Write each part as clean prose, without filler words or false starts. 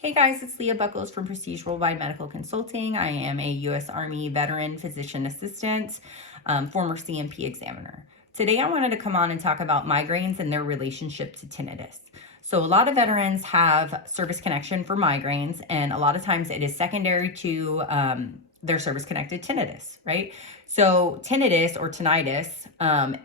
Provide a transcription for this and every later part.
Hey guys, it's Leah Buckles from Prestige Worldwide Medical Consulting. I am a U.S. Army veteran physician assistant, former CMP examiner. Today I wanted to come on and talk about migraines and their relationship to tinnitus. So a lot of veterans have service connection for migraines, and a lot of times it is secondary to their service-connected tinnitus, right? So tinnitus or tinnitus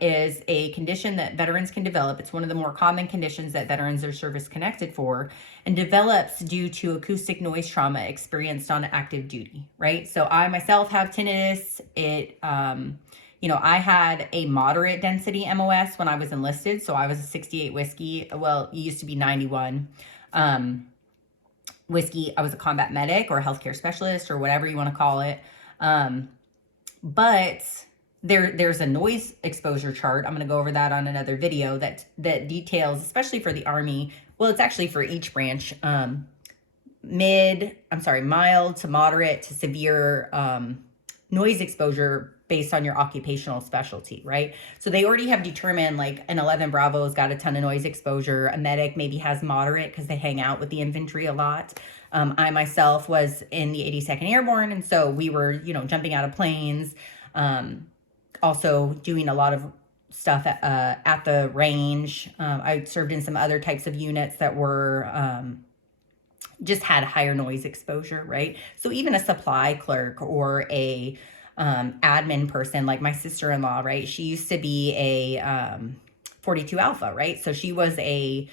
is a condition that veterans can develop. It's one of the more common conditions that veterans are service-connected for, and develops due to acoustic noise trauma experienced on active duty, right? So I myself have tinnitus. I had a moderate density MOS when I was enlisted. So I was a 68 whiskey. Well, it used to be 91. Whiskey. I was a combat medic or a healthcare specialist or whatever you want to call it. But there's a noise exposure chart. I'm going to go over that on another video that details, especially for the Army. Well, it's actually for each branch, mild to moderate to severe noise exposure based on your occupational specialty, right? So they already have determined like an 11 Bravo's got a ton of noise exposure. A medic maybe has moderate because they hang out with the infantry a lot. I myself was in the 82nd Airborne, and so we were, jumping out of planes, also doing a lot of stuff at the range. I served in some other types of units that were just had higher noise exposure, right? So even a supply clerk or a admin person like my sister-in-law, right? She used to be a 42 Alpha, right? So she was a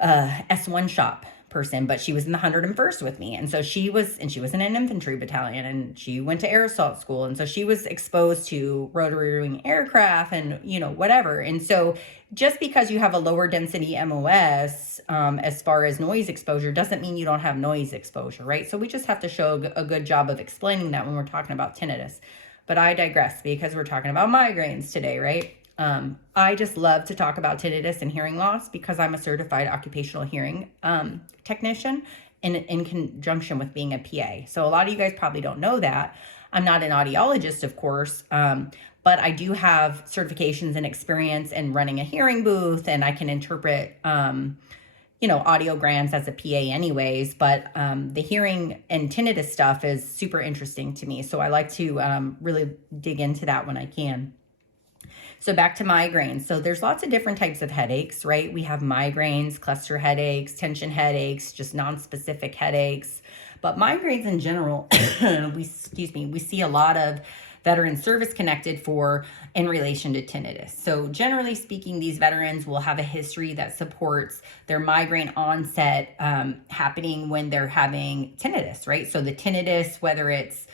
S1 shop person, but she was in the 101st with me. And so she was in an infantry battalion, and she went to air assault school. And so she was exposed to rotary wing aircraft and, whatever. And so just because you have a lower density MOS, as far as noise exposure, doesn't mean you don't have noise exposure, right? So we just have to show a good job of explaining that when we're talking about tinnitus. But I digress because we're talking about migraines today, right? I just love to talk about tinnitus and hearing loss because I'm a certified occupational hearing technician in conjunction with being a PA. So a lot of you guys probably don't know that. I'm not an audiologist, of course, but I do have certifications and experience in running a hearing booth, and I can interpret, audiograms as a PA anyways, but the hearing and tinnitus stuff is super interesting to me. So I like to really dig into that when I can. So back to migraines. So there's lots of different types of headaches, right? We have migraines, cluster headaches, tension headaches, just non-specific headaches. But migraines in general, we see a lot of veteran service connected for in relation to tinnitus. So generally speaking, these veterans will have a history that supports their migraine onset happening when they're having tinnitus, right? So the tinnitus, whether it's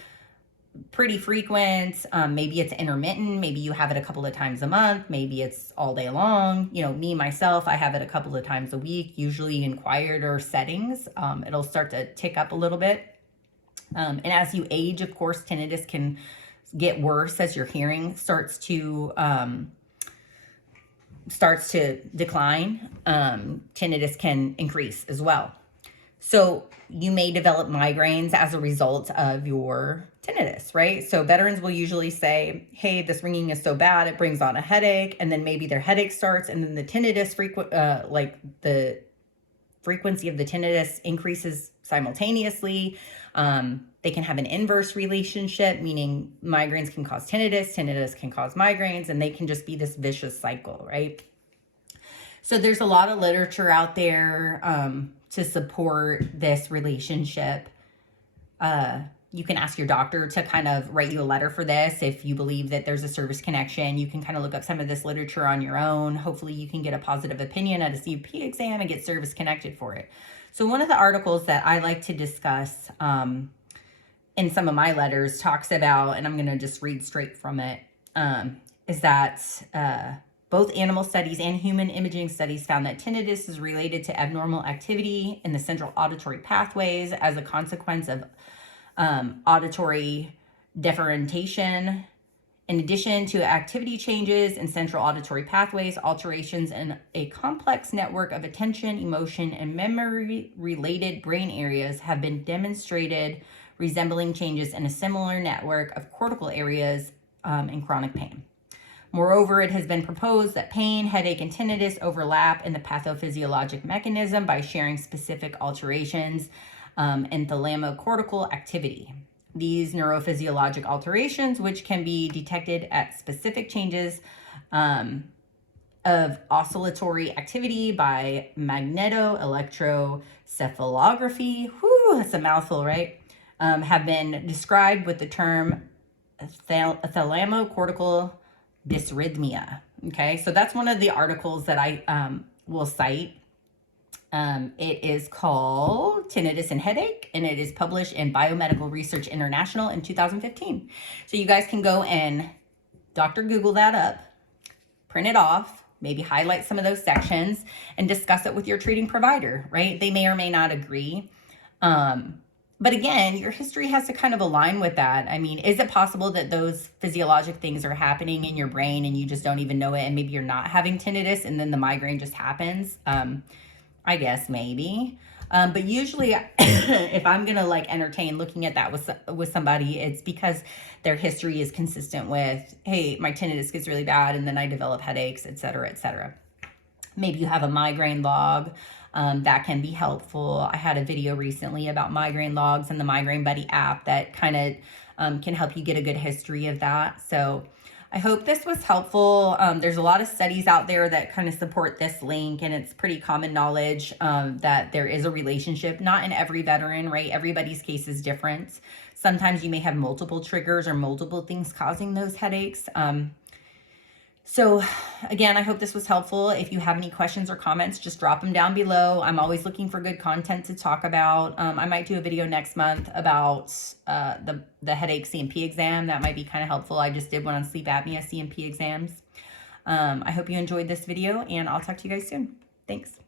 pretty frequent, maybe it's intermittent, maybe you have it a couple of times a month, maybe it's all day long. Me, myself, I have it a couple of times a week, usually in quieter settings. It'll start to tick up a little bit. And as you age, of course, tinnitus can get worse as your hearing starts to decline. Tinnitus can increase as well. So you may develop migraines as a result of your tinnitus, right? So veterans will usually say, hey, this ringing is so bad, it brings on a headache. And then maybe their headache starts, and then the tinnitus the frequency of the tinnitus increases simultaneously. They can have an inverse relationship, meaning migraines can cause tinnitus, tinnitus can cause migraines, and they can just be this vicious cycle, right? So there's a lot of literature out there to support this relationship. You can ask your doctor to kind of write you a letter for this. If you believe that there's a service connection, you can kind of look up some of this literature on your own. Hopefully you can get a positive opinion at a CP exam and get service connected for it. So one of the articles that I like to discuss in some of my letters talks about, and I'm going to just read straight from it, is that both animal studies and human imaging studies found that tinnitus is related to abnormal activity in the central auditory pathways as a consequence of auditory differentiation. In addition to activity changes in central auditory pathways, alterations in a complex network of attention, emotion, and memory-related brain areas have been demonstrated resembling changes in a similar network of cortical areas in chronic pain. Moreover, it has been proposed that pain, headache, and tinnitus overlap in the pathophysiologic mechanism by sharing specific alterations in thalamocortical activity. These neurophysiologic alterations, which can be detected at specific changes of oscillatory activity by magneto-electrocephalography, that's a mouthful, right? Have been described with the term thalamocortical dysrhythmia. Okay, so that's one of the articles that I will cite. It is called Tinnitus and Headache, and it is published in BioMed Research International in 2015. So you guys can go and Dr. Google that up, print it off, maybe highlight some of those sections, and discuss it with your treating provider, right? They may or may not agree. But again, your history has to kind of align with that. I mean, is it possible that those physiologic things are happening in your brain and you just don't even know it, and maybe you're not having tinnitus and then the migraine just happens? I guess maybe. But usually if I'm going to like entertain looking at that with somebody, it's because their history is consistent with, hey, my tinnitus gets really bad and then I develop headaches, et cetera, et cetera. Maybe you have a migraine log. That can be helpful. I had a video recently about migraine logs and the Migraine Buddy app that kind of can help you get a good history of that. So I hope this was helpful. There's a lot of studies out there that kind of support this link, and it's pretty common knowledge that there is a relationship, not in every veteran, right? Everybody's case is different. Sometimes you may have multiple triggers or multiple things causing those headaches. So again, I hope this was helpful. If you have any questions or comments, just drop them down below. I'm always looking for good content to talk about. I might do a video next month about the headache CMP exam. That might be kind of helpful. I just did one on sleep apnea CMP exams. I hope you enjoyed this video, and I'll talk to you guys soon. Thanks.